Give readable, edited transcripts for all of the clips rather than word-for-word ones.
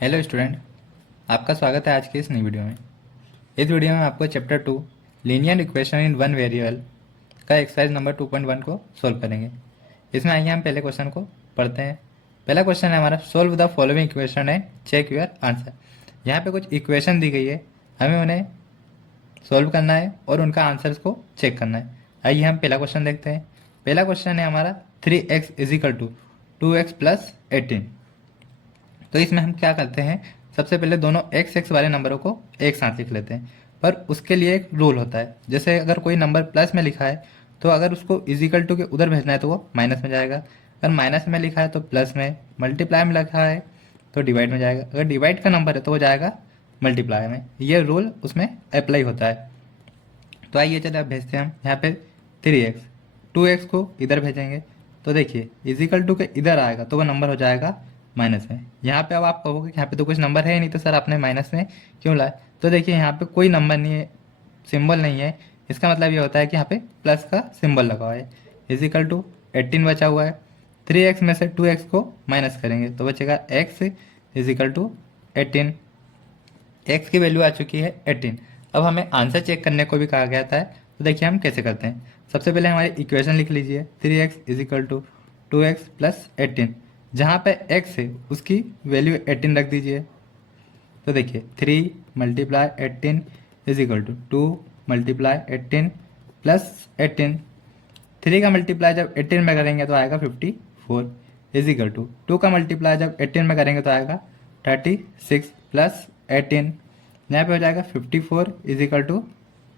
Hello student, आपका स्वागत है आज की इस नई वीडियो में। इस वीडियो में आपको chapter 2 linear equation in one variable का एक्सरसाइज नंबर 2.1 को सोल्व करेंगे। इसमें आइए हम पहले क्वेश्चन को पढ़ते हैं। पहला क्वेश्चन है हमारा, सोल्व द फॉलोइंग इक्वेशन है, चेक योर आंसर। यहाँ पे कुछ इक्वेशन दी गई है, हमें उन्हें सोल्व करना है और उनका आंसर्स को चेक करना है। आइए हम पहला क्वेश्चन देखते हैं। पहला क्वेश्चन है हमारा 3x is equal to 2x plus 18। तो इसमें हम क्या करते हैं, सबसे पहले दोनों एक्स एक्स वाले नंबरों को एक साथ लिख लेते हैं। पर उसके लिए एक रूल होता है, जैसे अगर कोई नंबर प्लस में लिखा है तो अगर उसको इजिकल टू के उधर भेजना है तो वो माइनस में जाएगा। अगर माइनस में लिखा है तो प्लस में, मल्टीप्लाई में लिखा है तो डिवाइड में जाएगा। अगर डिवाइड का नंबर है तो वो जाएगा मल्टीप्लाई में। ये रूल उसमें अप्लाई होता है। तो आइए चलिए अब भेजते हैं हम यहाँ पे 3x, 2x को इधर भेजेंगे तो देखिए इजिकल टू के इधर आएगा तो वो नंबर हो जाएगा माइनस में। यहाँ पे अब आप कहोगे कि यहाँ पे तो कुछ नंबर है ही नहीं, तो सर आपने माइनस में क्यों लाए? तो देखिए यहाँ पे कोई नंबर नहीं है, सिंबल नहीं है, इसका मतलब ये होता है कि यहाँ पे प्लस का सिंबल लगा हुआ है। इजिकल टू 18 बचा हुआ है, 3x में से 2x को माइनस करेंगे तो बचेगा x इजिकल टू 18। x की वैल्यू आ चुकी है 18। अब हमें आंसर चेक करने को भी कहा गया था, तो देखिए हम कैसे करते हैं। सबसे पहले हमारी इक्वेशन लिख लीजिए, 3x is equal to 2x plus 18। जहाँ पे x है उसकी वैल्यू 18 रख दीजिए। तो देखिए 3 multiply 18 is equal to 2 multiply 18 plus 18। 3 का मल्टीप्लाई जब 18 में करेंगे तो आएगा 54 इजिकल टू 2 का मल्टीप्लाई जब 18 में करेंगे तो आएगा 36 प्लस 18। यहाँ पे हो जाएगा 54 इजिकल टू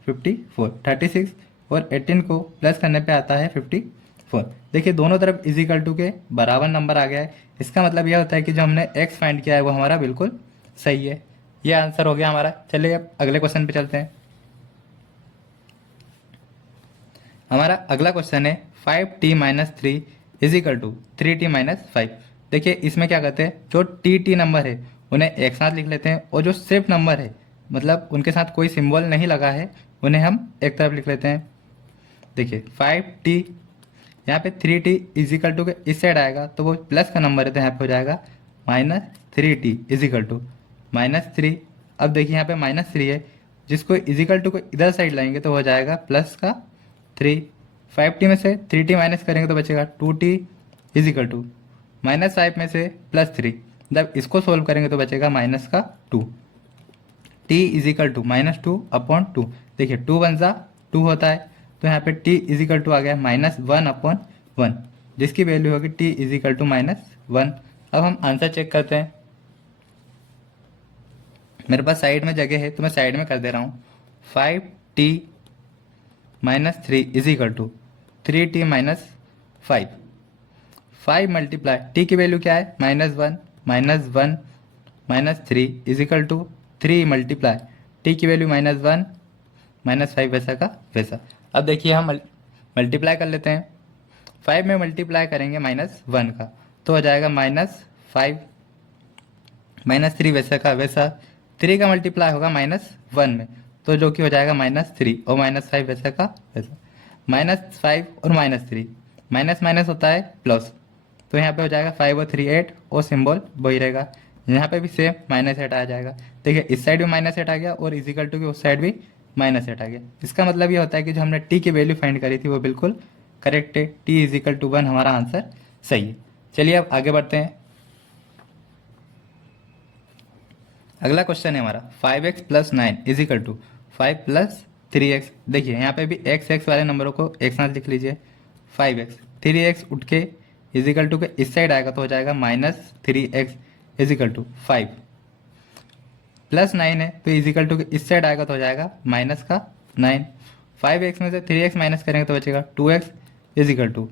54। 36 और 18 को प्लस करने पे आता है 54। देखिए दोनों तरफ इजिकल टू के बराबर नंबर आ गया है। इसका मतलब यह होता है कि जो हमने x फाइंड किया है वो हमारा बिल्कुल सही है। ये आंसर हो गया हमारा। चलिए अब अगले क्वेश्चन पे चलते हैं। हमारा अगला क्वेश्चन है 5t minus 3 is equal to 3t minus 5। देखिए इसमें क्या करते हैं, जो टी नंबर है उन्हें एक साथ लिख लेते हैं और जो सिर्फ नंबर है मतलब उनके साथ कोई सिंबल नहीं लगा है उन्हें हम एक तरफ लिख लेते हैं। देखिए 5t, यहाँ पे 3t इजिकल टू के इस साइड आएगा तो वो प्लस का नंबर है तो यहाँ पे हो जाएगा माइनस 3t इजिकल टू -3। अब देखिए यहाँ पे -3 है, जिसको इजिकल टू को इधर साइड लाएंगे तो हो जाएगा प्लस का 3। 5t में से 3t माइनस करेंगे तो बचेगा 2t इजिकल टू -5 में से +3। जब इसको सोल्व करेंगे तो बचेगा माइनस का 2। t is equal to -2/2। देखिए 2 वन ज़ा 2 होता है, तो यहाँ पे t इजिकल टू आ गया -1/1, जिसकी वैल्यू होगी t इजिकल टू -1। अब हम आंसर चेक करते हैं। मेरे पास साइड में जगह है तो मैं साइड में कर दे रहा हूँ। 5t -3 is equal to 3t minus 5। 5 multiply t की वैल्यू क्या है -1 -3 इजिकल टू 3 मल्टीप्लाई टी की वैल्यू -1 -5, वैसा का वैसा। अब देखिए हम मल्टीप्लाई कर लेते हैं। 5 में मल्टीप्लाई करेंगे -1 का तो हो जाएगा -5 -3 वैसा का वैसा। 3 का मल्टीप्लाई होगा -1 में तो जो कि हो जाएगा -3 और -5 वैसा का वैसा। -5 और -3 माइनस माइनस होता है प्लस, तो यहाँ पे हो जाएगा 5 और 3 8 और सिंबल वही रहेगा। यहाँ पे भी सेम -8 आ जाएगा। देखिए इस साइड भी -8 आ गया और इजिकल टू की उस साइड भी -8 आ गया। इसका मतलब ये होता है कि जो हमने टी की वैल्यू फाइंड करी थी वो बिल्कुल करेक्ट है। टी इजिकल टू 1 हमारा आंसर सही है। चलिए अब आगे बढ़ते हैं। अगला क्वेश्चन है हमारा 5x plus 9 is equal to 5 plus 3x। देखिए यहाँ पे भी x वाले नंबरों को एक साथ लिख लीजिए। 5x 3x उठ के इजिकल टू के इस साइड आएगा तो हो जाएगा -3x इजिकल टू 5 प्लस 9 है तो इजिकल टू के इस साइड आएगा तो हो जाएगा माइनस का 9। 5x में से 3x माइनस करेंगे तो बचेगा 2x इजिकल टू,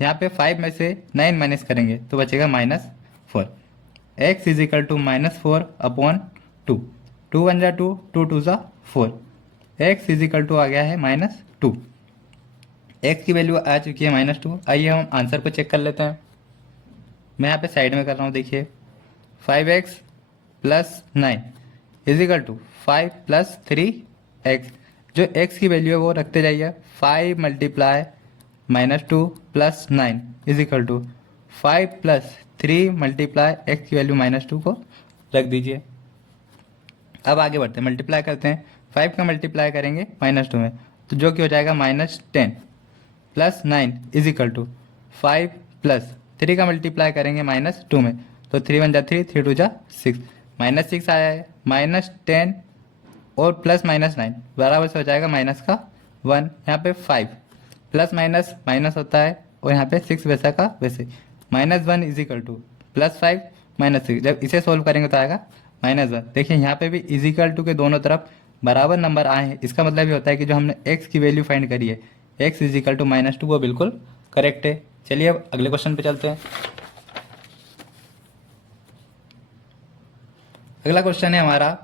यहाँ पे 5 में से 9 माइनस करेंगे तो बचेगा -4। x is equal to -4/2। 2 1 जा 2, 2 2 जा 4। x इजिकल टू आ गया है -2। x की वैल्यू आ चुकी है -2। आइए हम आंसर को चेक कर लेते हैं। मैं यहाँ पे साइड में कर रहा हूँ। देखिए 5x plus 9 is equal to 5 plus 3x। जो x की वैल्यू है वो रखते जाइए। 5 multiply -2 plus 9 is equal to 5 plus 3 multiply x की वैल्यू -2 को रख दीजिए। अब आगे बढ़ते हैं, मल्टीप्लाई करते हैं। 5 का मल्टीप्लाई करेंगे -2 में, तो जो कि हो जाएगा -10 plus 9 is equal to 5 plus 3 का मल्टीप्लाई करेंगे -2 में, तो 3 1 जा 3, 3 2 जा 6, -6 आया है, -10 और प्लस -9 बराबर से हो जाएगा माइनस का 1। यहाँ पे 5 प्लस माइनस माइनस होता है, और यहाँ पे 6 वैसा का वैसे, -1 इज इक्वल टू +5 -6। जब इसे सोल्व करेंगे तो आएगा -1। देखिए यहाँ पे भी इज इक्वल टू के दोनों तरफ बराबर नंबर आए हैं, इसका मतलब ये होता है कि जो हमने x की वैल्यू फाइंड करी है x इज इक्वल टू -2, वो बिल्कुल करेक्ट है। चलिए अब अगले क्वेश्चन पे चलते हैं। अगला क्वेश्चन है हमारा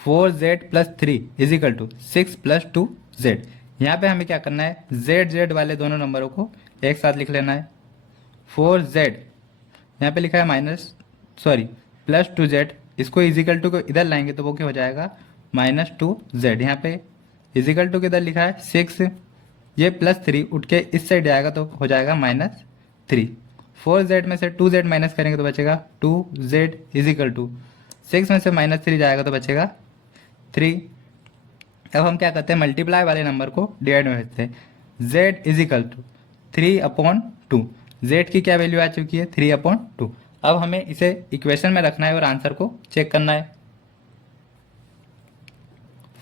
4z plus 3 is equal to 6 plus 2z। यहाँ पे हमें क्या करना है, z वाले दोनों नंबरों को एक साथ लिख लेना है। 4z यहाँ पे लिखा है प्लस 2z, इसको इजिकल टू को इधर लाएंगे तो वो क्या हो जाएगा -2z। यहाँ पे इजिकल टू किधर लिखा है 6, ये +3 उठ के इस साइड आएगा तो हो जाएगा -3। 4z में से 2z माइनस करेंगे तो बचेगा 2z इजिकल टू 6 में से -3 जाएगा तो बचेगा 3। अब हम क्या करते हैं, मल्टीप्लाई वाले नंबर को डिवाइड में भेजते हैं। z इजिकल टू 3/2, z की क्या वैल्यू आ चुकी है 3/2। अब हमें इसे इक्वेशन में रखना है और आंसर को चेक करना है।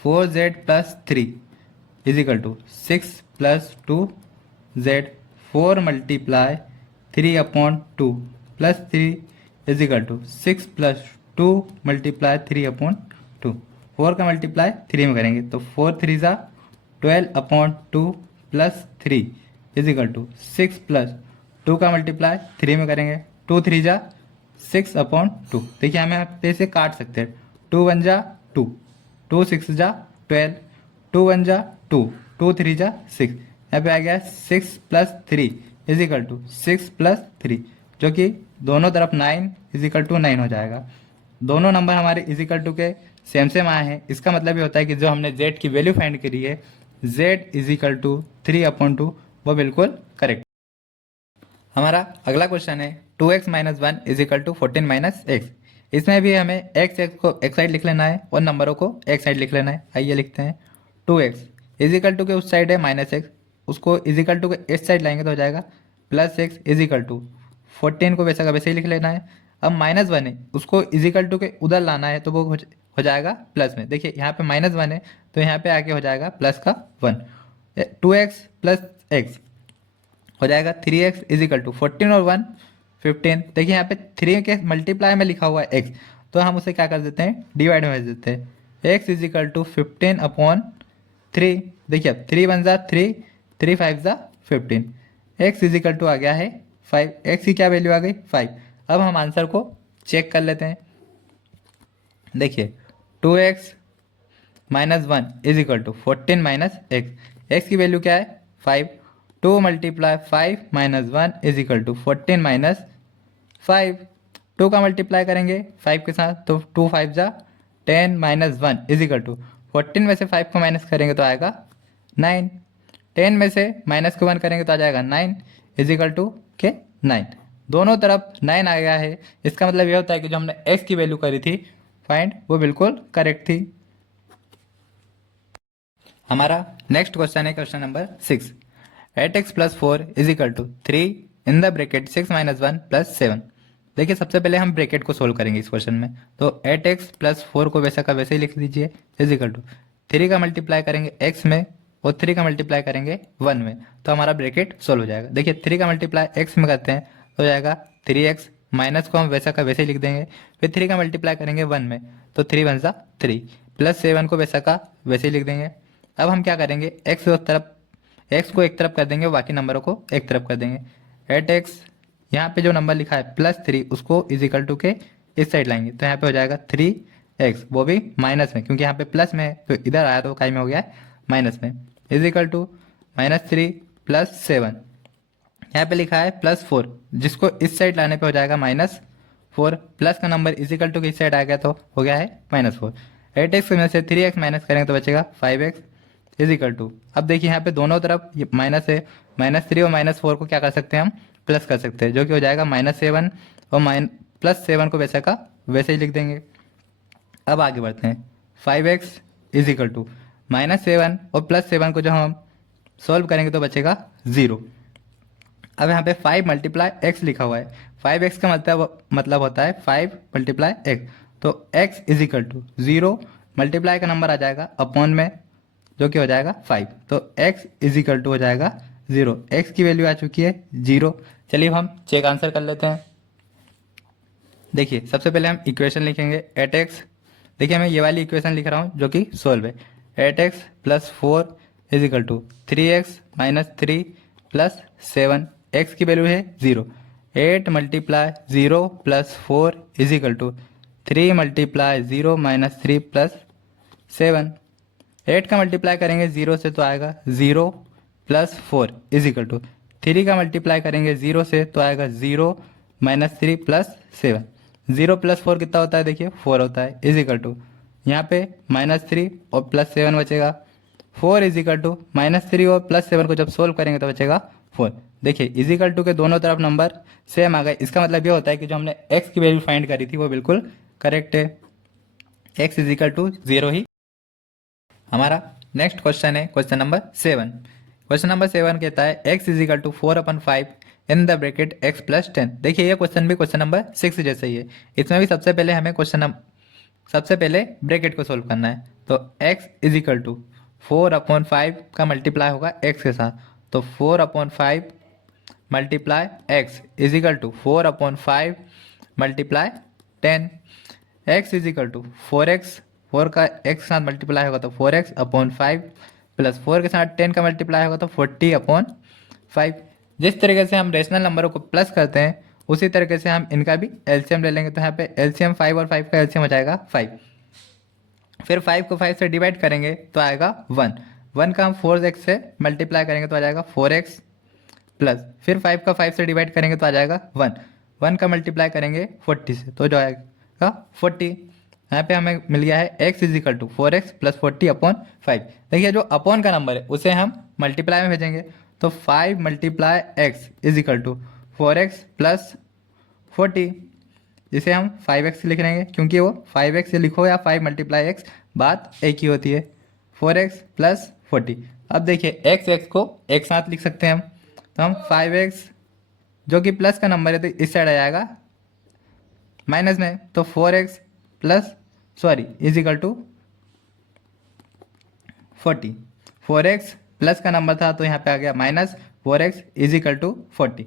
4z plus 3 is equal to 6 plus 2z, 4 multiply 3/2 plus 3 is equal to 6 plus 2 multiply 3/2। 4 का मल्टीप्लाई 3 में करेंगे तो 4 3 जा 12/2 प्लस 3 इजिकल टू 6 प्लस 2 का मल्टीप्लाई 3 में करेंगे 2 3 जा 6/2। देखिए हमें यहाँ पे इसे काट सकते हैं, 2 1 जा 2, 2 6 जा 12, 2 1 जा 2, 2 3 जा 6। यहाँ पे आ गया 6 प्लस 3 इजिकल टू 6 प्लस 3, जो कि दोनों तरफ 9 इजिकल टू 9 हो जाएगा। दोनों नंबर हमारे इजिकल टू के सेम सेम आए हैं, इसका मतलब ये होता है कि जो हमने z की वैल्यू फाइंड करी है z इजिकल टू 3/2, वो बिल्कुल करेक्ट। हमारा अगला क्वेश्चन है 2x minus 1 is equal to 14 minus x. इसमें भी हमें x को एक साइड लिख लेना है और नंबरों को एक साइड लिख लेना है। आइए लिखते हैं, 2x इजिकल टू के उस साइड है -x, उसको इजिकल टू के इस साइड लाएंगे तो हो जाएगा +x इजिकल टू 14 को वैसा का वैसे ही लिख लेना है। अब -1 है, उसको इजिकल टू के उधर लाना है तो वो हो जाएगा प्लस में। देखिए यहाँ पे -1 है तो यहाँ पे आके हो जाएगा प्लस का 1। 2x प्लस x हो जाएगा 3x इजिकल टू 14 और 1 15। देखिए यहाँ पे 3 के मल्टीप्लाई में लिखा हुआ है x, तो हम उसे क्या कर देते हैं, डिवाइड में भेज देते हैं। x is equal to 15/3। देखिए अब 3 1 जा 3, 3 5 जा 15, x इजिकल टू आ गया है 5। x की क्या वैल्यू आ गई 5। अब हम आंसर को चेक कर लेते हैं। देखिए 2x minus 1 is equal to 14 minus x, x की वैल्यू क्या है 5। 2 multiply 5 minus 1 is equal to 14 minus 5। 2 का मल्टीप्लाई करेंगे 5 के साथ तो 2 5 जा 10 माइनस 1 इज इक्वल टू 14 में से 5 को माइनस करेंगे तो आएगा 9। 10 में से माइनस को 1 करेंगे तो आ जाएगा 9 इज इक्वल टू के 9। दोनों तरफ 9 आ गया है, इसका मतलब यह होता है कि जो हमने x की वैल्यू करी थी फाइंड, वो बिल्कुल करेक्ट थी। हमारा नेक्स्ट क्वेश्चन है question number 6। 8x plus 4 is equal to 3 in the bracket 6 minus 1 plus 7। देखिए सबसे पहले हम ब्रैकेट को सोल्व करेंगे इस क्वेश्चन में, तो 8x प्लस 4 को वैसा का वैसे ही लिख दीजिए इज इक्वल टू 3 का मल्टीप्लाई करेंगे x में और 3 का मल्टीप्लाई करेंगे 1 में, तो हमारा ब्रैकेट सोल्व हो जाएगा। देखिए 3 का मल्टीप्लाई x में करते हैं तो हो जाएगा 3x, माइनस को हम वैसा का वैसे ही लिख देंगे, फिर 3 का मल्टीप्लाई करेंगे 1 में तो 3 1 जा 3, प्लस 7 को वैसा का वैसे ही लिख देंगे। अब हम क्या करेंगे, x को एक तरफ कर देंगे, बाकी नंबरों को एक तरफ कर देंगे। 8x यहाँ पे जो नंबर लिखा है +3 उसको इज इक्वल टू के इस साइड लाएंगे तो यहाँ पे हो जाएगा 3x, वो भी माइनस में, क्योंकि यहाँ पे प्लस में है तो इधर आया तो काई में हो गया है माइनस में, इज इक्वल टू -3 प्लस 7। यहाँ पे लिखा है +4, जिसको इस साइड लाने पे हो जाएगा -4, प्लस का नंबर इज इक्वल टू के इस साइड आ गया तो हो गया है -4। 8x में से 3x माइनस करेंगे तो बचेगा 5x इज इक्वल टू, अब देखिए यहाँ पे दोनों तरफ ये माइनस है, -3 और -4 को क्या कर सकते हैं हम प्लस कर सकते हैं, जो कि हो जाएगा -7 और प्लस 7 को वैसे का वैसे ही लिख देंगे। अब आगे बढ़ते हैं। 5x इज इक्वल टू -7 और +7 को जब हम सॉल्व करेंगे तो बचेगा 0। अब यहाँ पे 5 मल्टीप्लाई एक्स लिखा हुआ है। 5x का मतलब होता है 5 मल्टीप्लाई एक्स, तो x is equal to 0 multiply का नंबर आ जाएगा अपॉन में जो कि हो जाएगा 5, तो x इज इक्वल टू हो जाएगा 0। x की वैल्यू आ चुकी है 0। चलिए हम चेक आंसर कर लेते हैं। देखिए सबसे पहले हम इक्वेशन लिखेंगे 8x। देखिए मैं ये वाली इक्वेशन लिख रहा हूँ जो कि सोल्व है। 8x + 4 is equal to 3x - 3 + 7, x की वैल्यू है 0। 8 × 0 + 4 इज इक्वल टू 3 × 0 - 3 + 7। 8 का मल्टीप्लाई करेंगे 0 से तो आएगा 0 + 4 इज इक्वल टू 3 का मल्टीप्लाई करेंगे 0 से तो आएगा 0 - 3 + 7। 0 + 4 कितना होता है, देखिए 4 होता है, इज इक्वल टू यहाँ पे -3 और +7 बचेगा। 4 इज इक्वल टू -3 और +7 को जब सोल्व करेंगे तो बचेगा 4। देखिए इज इक्वल टू के दोनों तरफ नंबर सेम आ गए। इसका मतलब ये होता है कि जो हमने x की वैल्यू फाइंड करी थी वो बिल्कुल करेक्ट है। x इज इक्वल टू 0 ही हमारा नेक्स्ट क्वेश्चन है। Question number 7। क्वेश्चन नंबर 7 कहता है x is equal to 4/5 in the bracket x + 10। देखिए ये क्वेश्चन भी क्वेश्चन नंबर 6 जैसे ही है। इसमें भी सबसे पहले हमें सबसे पहले ब्रैकेट को सोल्व करना है। तो x इज इक्वल टू 4/5 का मल्टीप्लाई होगा x के साथ, तो 4/5 multiply x is equal to 4/5 multiply 10। x is equal to 4x, 4 का x के साथ मल्टीप्लाई होगा तो 4x/5 प्लस 4 के साथ 10 का मल्टीप्लाई होगा तो 40/5। जिस तरीके से हम रेशनल नंबरों को प्लस करते हैं उसी तरीके से हम इनका भी एलसीएम ले लेंगे। तो यहाँ पे एलसीएम 5 और 5 का एलसीएम हो जाएगा 5। फिर 5 को 5 से डिवाइड करेंगे तो आएगा 1। 1 का हम 4x से मल्टीप्लाई करेंगे तो आ जाएगा 4x प्लस फिर 5 का 5 से डिवाइड करेंगे तो आ जाएगा 1। 1 का मल्टीप्लाई करेंगे 40 से तो जो आएगा 40। यहाँ पे हमें मिल गया है x is equal to 4x + 40/5। देखिए जो अपॉन का नंबर है उसे हम मल्टीप्लाई में भेजेंगे, तो 5 × x is equal to 4x + 40, जिसे हम 5x लिख लेंगे क्योंकि वो 5x से लिखो या 5 × x बात एक ही होती है। 4x + 40। अब देखिए x को एक साथ लिख सकते हैं हम, तो हम 5x जो कि प्लस का नंबर है तो इस साइड आ जाएगा माइनस में, तो 4x is equal to 40। 4x plus का नंबर था तो यहाँ पे आ गया minus, 4x is equal to 40।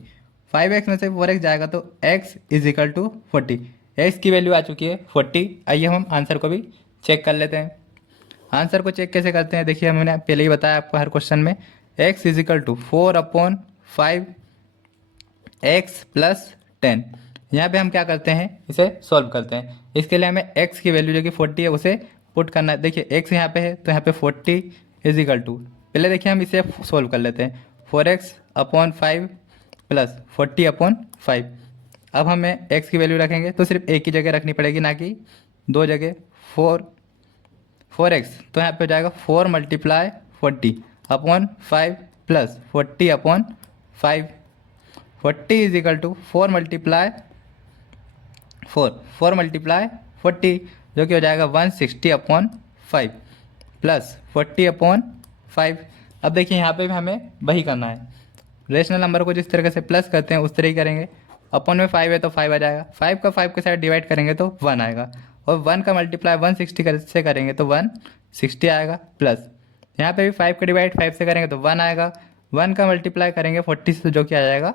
5x में से 4x जाएगा तो x is equal to 40। x की वैल्यू आ चुकी है 40। आइए हम आंसर को भी चेक कर लेते हैं। आंसर को चेक कैसे करते हैं, देखिए मैंने पहले ही बताया आपको हर क्वेश्चन में x is equal to 4/5 x + 10। यहाँ पे हम क्या करते हैं, इसे सॉल्व करते हैं। इसके लिए हमें x की वैल्यू जो कि 40 है उसे पुट करना है। देखिए x यहाँ पे है तो यहाँ पे 40 इज इक्वल टू, पहले देखिए हम इसे सॉल्व कर लेते हैं। 4x/5 + 40/5। अब हमें x की वैल्यू रखेंगे तो सिर्फ एक ही जगह रखनी पड़ेगी, ना कि दो जगह। 4x तो यहाँ पे हो जाएगा 4 × 40/5 प्लस 40/5। 40 इज इक्वल टू 4 × 40 जो कि हो जाएगा 160/5 प्लस 40/5। अब देखिए यहाँ पे भी हमें वही करना है। रेशनल नंबर को जिस तरीके से प्लस करते हैं उस तरह ही करेंगे। अपॉन में 5 है तो 5 आ जाएगा, 5 का 5 के साथ डिवाइड करेंगे तो 1 आएगा, और 1 का मल्टीप्लाई 160 से करेंगे तो 160 आएगा, प्लस यहाँ पे भी 5 का डिवाइड 5 से करेंगे तो 1 आएगा। 1 का मल्टीप्लाई करेंगे 40 से जो कि आ जाएगा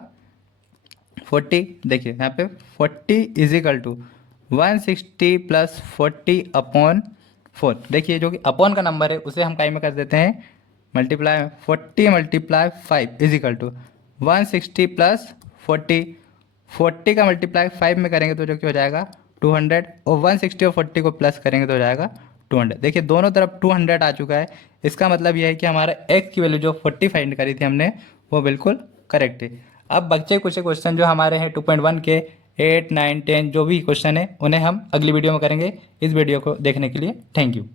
40। देखिए यहाँ पे 40 इज इक्वल टू 160 + 40/4। देखिए जो कि अपॉन का नंबर है उसे हम काई में कर देते हैं मल्टीप्लाई में। 40 × 5 इज इक्वल टू 160 + 40। 40 का मल्टीप्लाई 5 में करेंगे तो जो कि हो जाएगा 200, और 160 और 40 को प्लस करेंगे तो हो जाएगा 200। देखिए दोनों तरफ 200 आ चुका है। इसका मतलब यह है कि हमारा x की वैल्यू जो 40 फाइंड करी थी हमने वो बिल्कुल करेक्ट है। अब बच्चे कुछ क्वेश्चन जो हमारे हैं 2.1 के 8, 9, 10 जो भी क्वेश्चन है उन्हें हम अगली वीडियो में करेंगे। इस वीडियो को देखने के लिए थैंक यू।